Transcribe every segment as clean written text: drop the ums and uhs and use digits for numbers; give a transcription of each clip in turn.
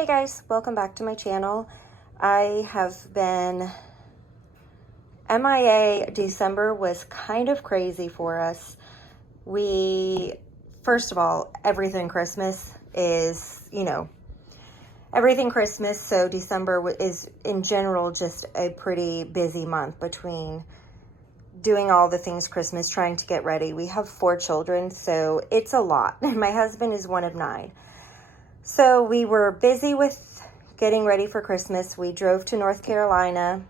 Hey guys, welcome back to my channel. I have been MIA. December was kind of crazy for us. First of all, everything Christmas is, everything Christmas. So December is in general just a pretty busy month between doing all the things Christmas, trying to get ready. We have 4 children, so it's a lot. My husband is one of 9. So we were busy with getting ready for Christmas. We drove to North Carolina,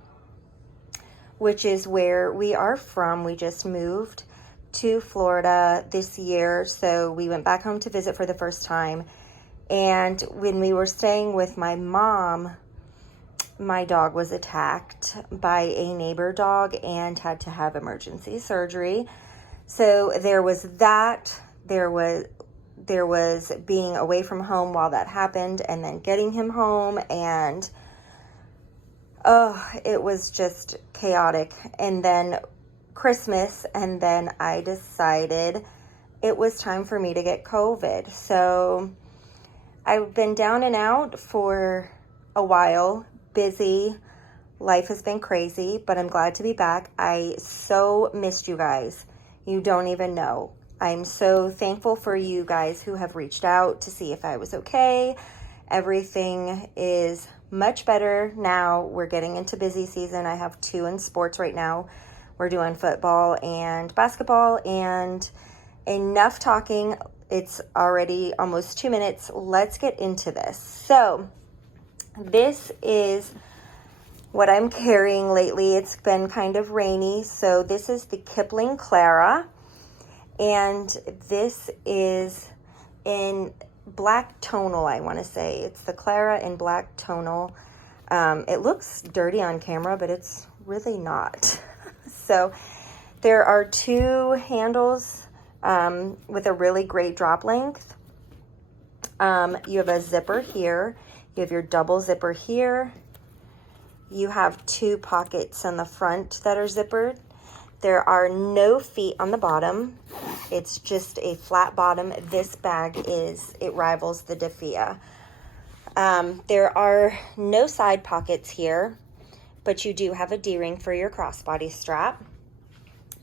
which is where we are from. We just moved to Florida this year, so we went back home to visit for the first time. And when we were staying with my mom, my dog was attacked by a neighbor dog and had to have emergency surgery. So there was that. There was being away from home while that happened, and then getting him home, and it was just chaotic. And then Christmas, and then I decided it was time for me to get COVID. So I've been down and out for a while, busy. Life has been crazy, but I'm glad to be back. I so missed you guys. You don't even know. I'm so thankful for you guys who have reached out to see if I was okay. Everything is much better now. We're getting into busy season. I have 2 in sports right now. We're doing football and basketball, and enough talking. It's already almost 2 minutes. Let's get into this. So this is what I'm carrying lately. It's been kind of rainy. So this is the Kipling Klara. And this is in black tonal, I want to say. It's the Klara in black tonal. It looks dirty on camera, but it's really not. So there are 2 handles with a really great drop length. You have a zipper here. You have your double zipper here. You have 2 pockets on the front that are zippered. There are no feet on the bottom. It's just a flat bottom. This bag it rivals the Defia. There are no side pockets here, but you do have a D-ring for your crossbody strap.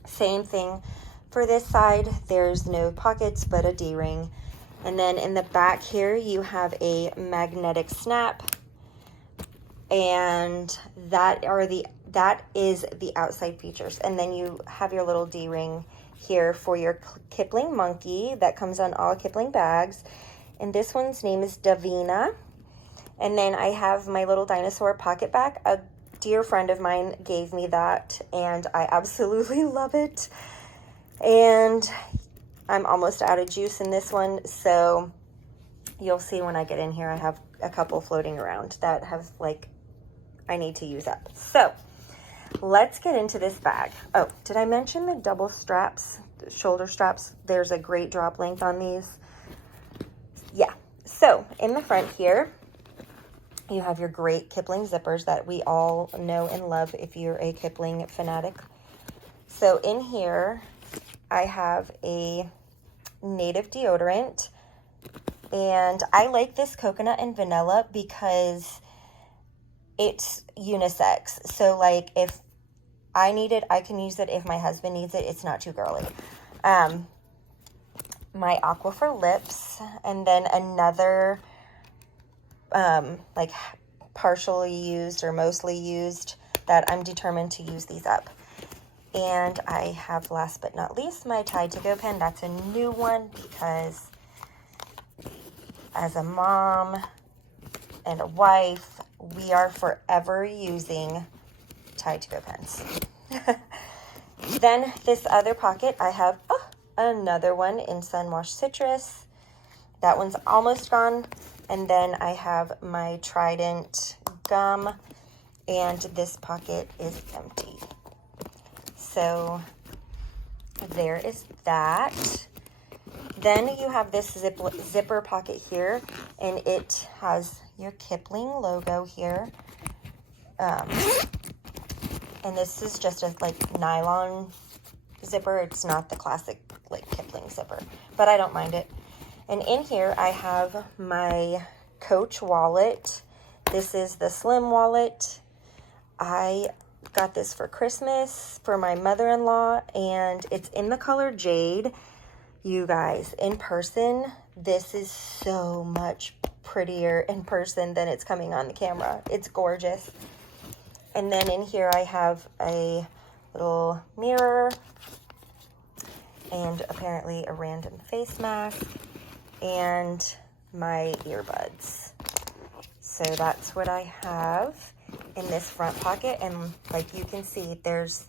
Same thing for this side. There's no pockets, but a D-ring. And then in the back here, you have a magnetic snap. And that is the outside features. And then you have your little D-ring here for your Kipling monkey that comes on all Kipling bags. And this one's name is Davina. And then I have my little dinosaur pocket bag. A dear friend of mine gave me that, and I absolutely love it. And I'm almost out of juice in this one, so you'll see when I get in here. I have a couple floating around that have, I need to use up. So let's get into this bag. Oh, did I mention the double straps, shoulder straps? There's a great drop length on these. Yeah. So in the front here, you have your great Kipling zippers that we all know and love if you're a Kipling fanatic. So in here, I have a native deodorant, and I like this coconut and vanilla because it's unisex. So if I need it, I can use it. If my husband needs it, it's not too girly. My Aqua for lips, and then another partially used or mostly used that I'm determined to use these up. And I have, last but not least, my Tide to Go pen. That's a new one because as a mom and a wife, we are forever using Tide to Go pens. Then this other pocket, I have another one in Sunwash Citrus. That one's almost gone. And then I have my Trident gum, and this pocket is empty. So there is that. Then you have this zipper pocket here, and it has your Kipling logo here. And this is just a nylon zipper. It's not the classic Kipling zipper, but I don't mind it. And in here I have my Coach wallet. This is the slim wallet. I got this for Christmas for my mother-in-law, and it's in the color jade. You guys, in person, this is so much prettier in person than it's coming on the camera. It's gorgeous. And then in here I have a little mirror and apparently a random face mask and my earbuds. So that's what I have in this front pocket. And like you can see, there's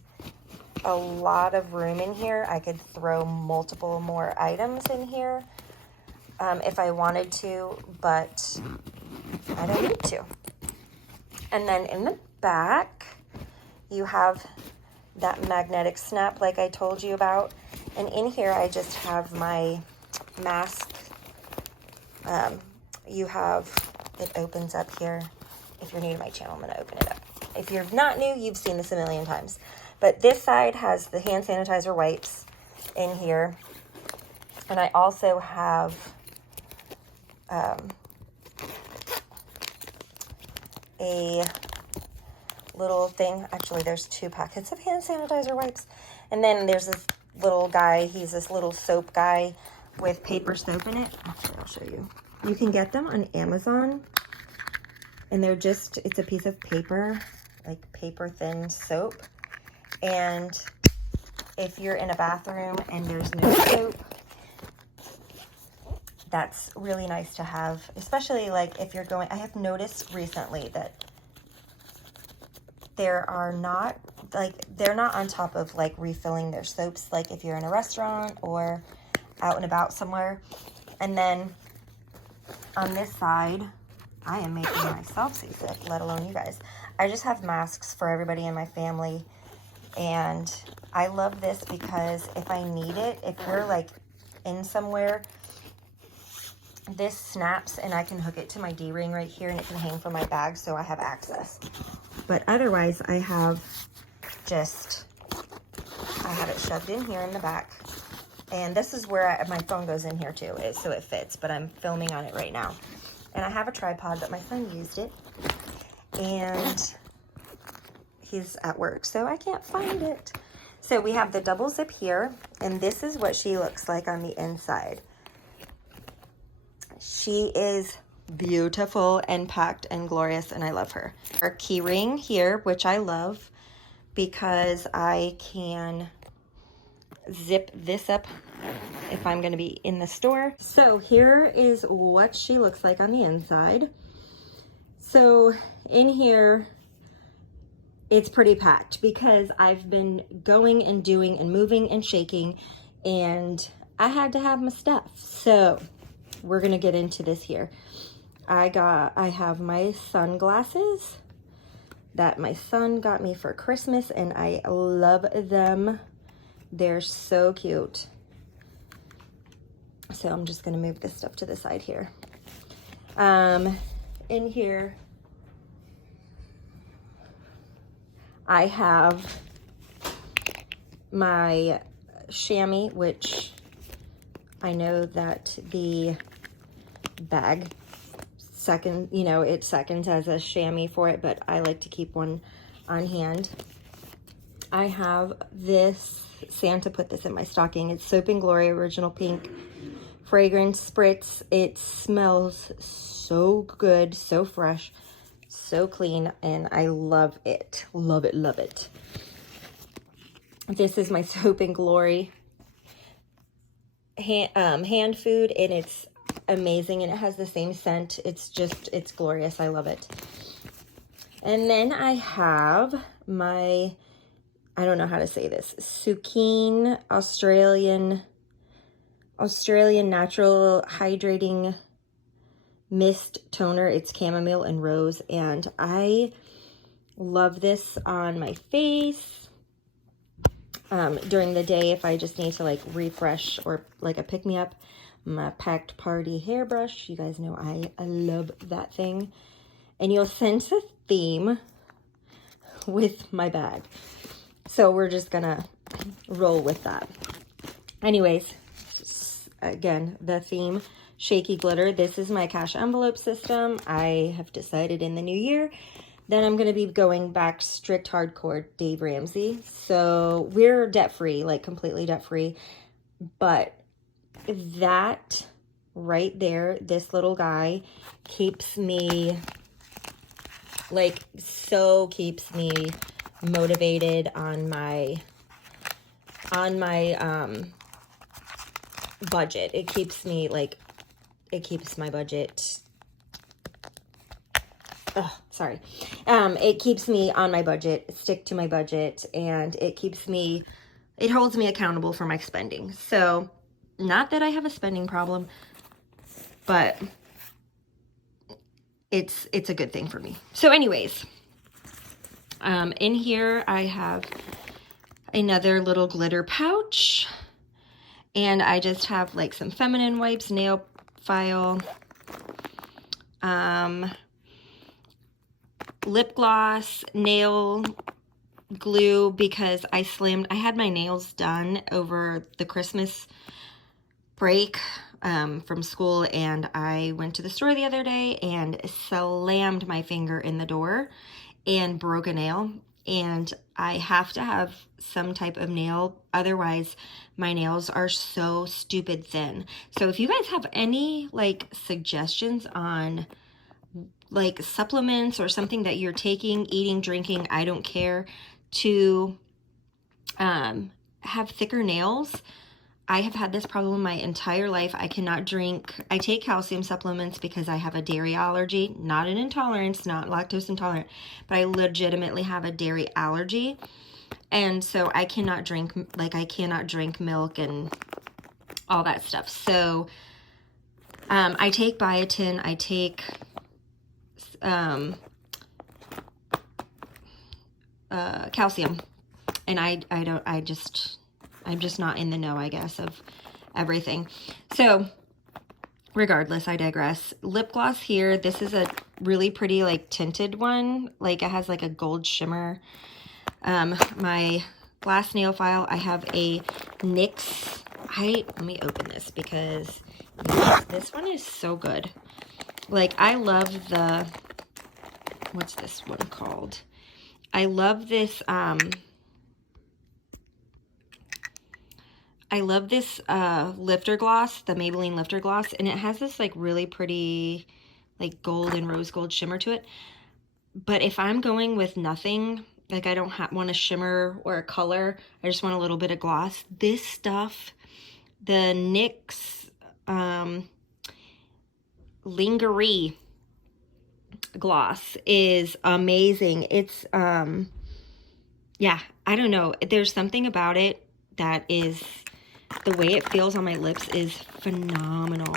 a lot of room in here. I could throw multiple more items in here if I wanted to, but I don't need to. And then in the back, you have that magnetic snap like I told you about. And in here, I just have my mask. You have, it opens up here. If you're new to my channel, I'm going to open it up. If you're not new, you've seen this a million times. But this side has the hand sanitizer wipes in here. And I also have a little thing. Actually, there's 2 packets of hand sanitizer wipes. And then there's this little guy. He's this little soap guy with paper soap in it. Actually, I'll show you. You can get them on Amazon. And they're just, it's a piece of paper, like paper thin soap. And if you're in a bathroom and there's no soap, that's really nice to have, especially like if you're going, I have noticed recently that they're not on top of like refilling their soaps, like if you're in a restaurant or out and about somewhere. And then on this side, I am making myself seasick, let alone you guys. I just have masks for everybody in my family. And I love this because if I need it, if we're like in somewhere, this snaps and I can hook it to my D-ring right here and it can hang from my bag so I have access. But otherwise I have it shoved in here in the back. And this is where my phone goes in here too, so it fits, but I'm filming on it right now. And I have a tripod, but my son used it. And he's at work, so I can't find it. So we have the double zip here, and this is what she looks like on the inside. She is beautiful and packed and glorious, and I love her. Our key ring here, which I love because I can zip this up if I'm going to be in the store. So here is what she looks like on the inside. So in here, it's pretty packed because I've been going and doing and moving and shaking, and I had to have my stuff. So we're gonna get into this here. I have my sunglasses that my son got me for Christmas, and I love them. They're so cute. So I'm just gonna move this stuff to the side here. In here, I have my chamois, which I know that the bag it seconds as a chamois for it, but I like to keep one on hand. I have this, Santa put this in my stocking. It's Soap and Glory Original Pink Fragrance Spritz. It smells so good, so fresh, so clean, and I love it. Love it, love it. This is my Soap and Glory hand food, and it's amazing, and it has the same scent. It's glorious. I love it. And then I have my, I don't know how to say this, Sukin Australian Natural Hydrating Mist Toner. It's chamomile and rose, and I love this on my face during the day if I just need to like refresh or like a pick-me-up. My Packed Party hairbrush, you guys know I love that thing. And you'll sense a theme with my bag, so we're just gonna roll with that. Anyways, again, the theme, shaky glitter. This is my cash envelope system. I have decided in the new year that I'm going to be going back strict hardcore Dave Ramsey. So we're debt-free, like completely debt-free. But that right there, this little guy keeps me, like, so keeps me motivated on my budget. It keeps me, like, it keeps my budget, sorry. It keeps me on my budget, stick to my budget, and it keeps me, it holds me accountable for my spending. So, not that I have a spending problem, but it's a good thing for me. So anyways, in here I have another little glitter pouch, and I just have like some feminine wipes, nail file, lip gloss, nail glue, because I had my nails done over the Christmas break from school, and I went to the store the other day and slammed my finger in the door and broke a nail, and I have to have some type of nail, otherwise my nails are so stupid thin. So if you guys have any like suggestions on like supplements or something that you're taking, eating, drinking, I don't care, to have thicker nails. I have had this problem my entire life. I cannot drink. I take calcium supplements because I have a dairy allergy, not an intolerance, not lactose intolerant, but I legitimately have a dairy allergy. And so I cannot drink, like I cannot drink milk and all that stuff. So I take biotin, I take calcium, and I'm just not in the know, I guess, of everything. So regardless, I digress. Lip gloss here. This is a really pretty like tinted one. Like it has like a gold shimmer. My glass nail file, I have a NYX. Let me open this because this one is so good. Like I love the, what's this one called? I love this, lifter gloss, the Maybelline lifter gloss, and it has this like really pretty like gold and rose gold shimmer to it. But if I'm going with nothing, like I don't want a shimmer or a color, I just want a little bit of gloss, this stuff, the NYX Lingerie gloss is amazing. It's yeah, I don't know, there's something about it that is, the way it feels on my lips is phenomenal.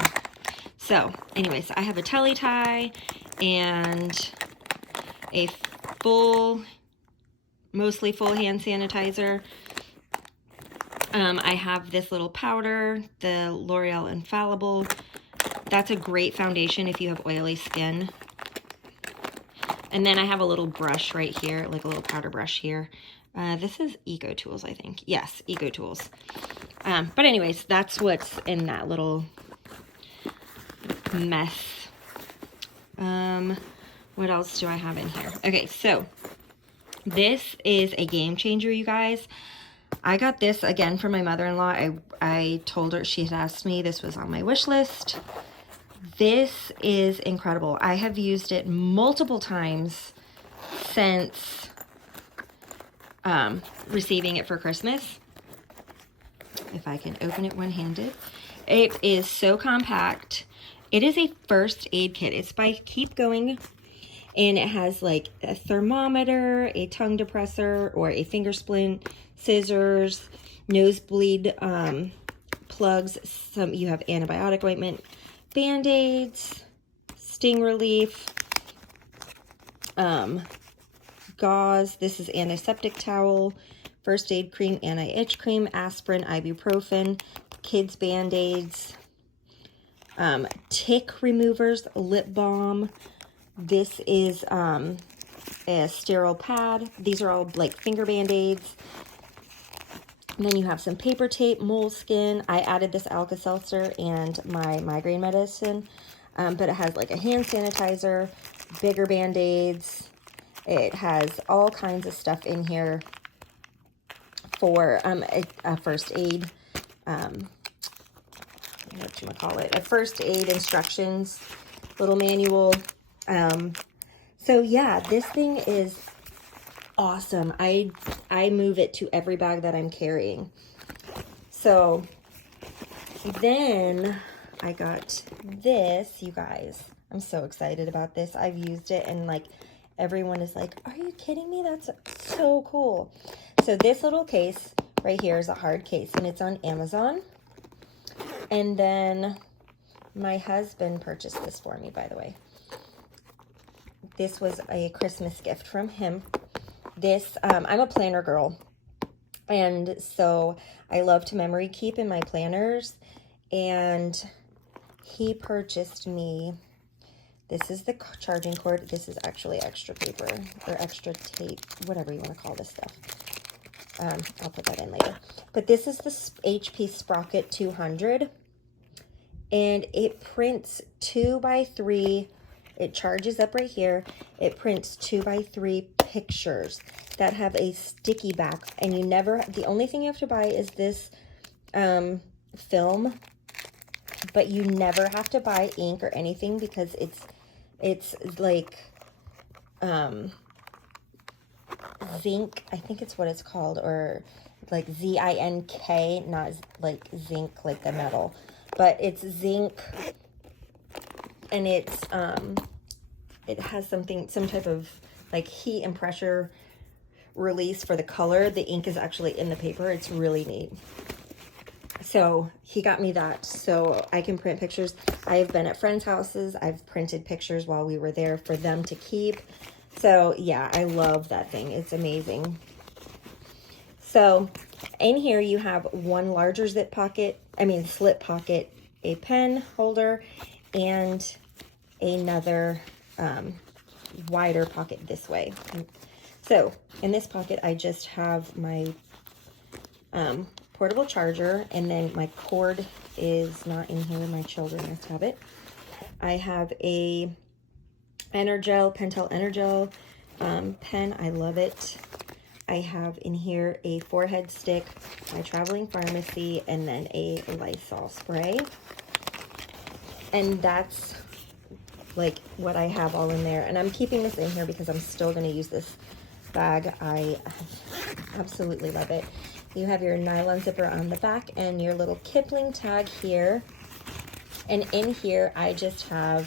So anyways, I have a telly tie and a mostly full hand sanitizer. I have this little powder, the L'Oreal Infallible. That's a great foundation if you have oily skin. And then I have a little brush right here, like a little powder brush here. This is Eco Tools, I think. Yes, Eco Tools. But anyways, that's what's in that little mess. What else do I have in here? Okay, so this is a game changer, you guys. I got this again from my mother-in-law. I told her, she had asked me, this was on my wish list. This is incredible. I have used it multiple times since receiving it for Christmas. If I can open it one-handed. It is so compact. It is a first aid kit. It's by Keep Going, and it has like a thermometer, a tongue depressor, or a finger splint, scissors, nosebleed plugs. You have antibiotic ointment, Band-Aids, sting relief, gauze. This is antiseptic towel, first aid cream, anti-itch cream, aspirin, ibuprofen, kids Band-Aids, tick removers, lip balm. This is a sterile pad. These are all like finger Band-Aids. And then you have some paper tape, moleskin. I added this Alka-Seltzer and my migraine medicine, but it has like a hand sanitizer, bigger Band-Aids. It has all kinds of stuff in here for a first aid, a first aid instructions, little manual. So yeah, this thing is awesome. I move it to every bag that I'm carrying. So then I got this, you guys. I'm so excited about this. I've used it and like everyone is like, are you kidding me? That's so cool. So this little case right here is a hard case and it's on Amazon. And then my husband purchased this for me, by the way. This was a Christmas gift from him. This, I'm a planner girl, and so I love to memory keep in my planners, and he purchased me, this is the charging cord. This is actually extra paper, or extra tape, whatever you want to call this stuff. I'll put that in later. But this is the HP Sprocket 200, and it prints 2x3. It charges up right here. It prints 2x3 pictures that have a sticky back, and you never, the only thing you have to buy is this film, but you never have to buy ink or anything because it's like zinc, I think it's what it's called, or like ZINK, not like zinc like the metal, but it's zinc, and it's it has some type of like heat and pressure release for the color. The ink is actually in the paper. It's really neat. So he got me that so I can print pictures. I've been at friends' houses. I've printed pictures while we were there for them to keep. So yeah, I love that thing. It's amazing. So in here you have one larger slip pocket, a pen holder, and another wider pocket this way. So in this pocket I just have my portable charger, and then my cord is not in here. My children must have it. I have a Pentel Energel pen. I love it. I have in here a forehead stick, my traveling pharmacy, and then a Lysol spray. And that's like what I have all in there. And I'm keeping this in here because I'm still going to use this bag. I absolutely love it. You have your nylon zipper on the back and your little Kipling tag here. And in here I just have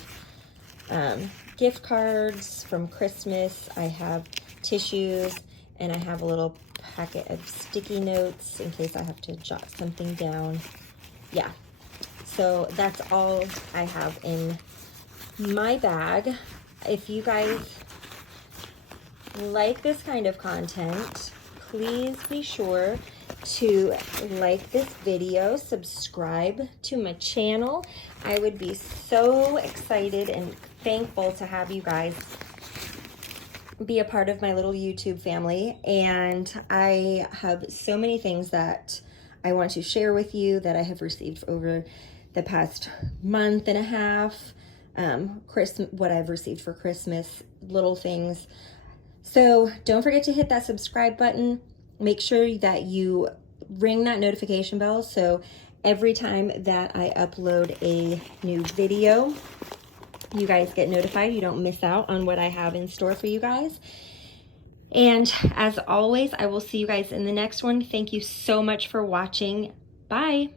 gift cards from Christmas. I have tissues, and I have a little packet of sticky notes in case I have to jot something down. Yeah, so that's all I have in my bag. If you guys like this kind of content, please be sure to like this video, subscribe to my channel. I would be so excited and thankful to have you guys be a part of my little YouTube family. And I have so many things that I want to share with you that I have received over the past month and a half. What I've received for Christmas, little things. So don't forget to hit that subscribe button. Make sure that you ring that notification bell so every time that I upload a new video, you guys get notified. You don't miss out on what I have in store for you guys. And as always, I will see you guys in the next one. Thank you so much for watching. Bye.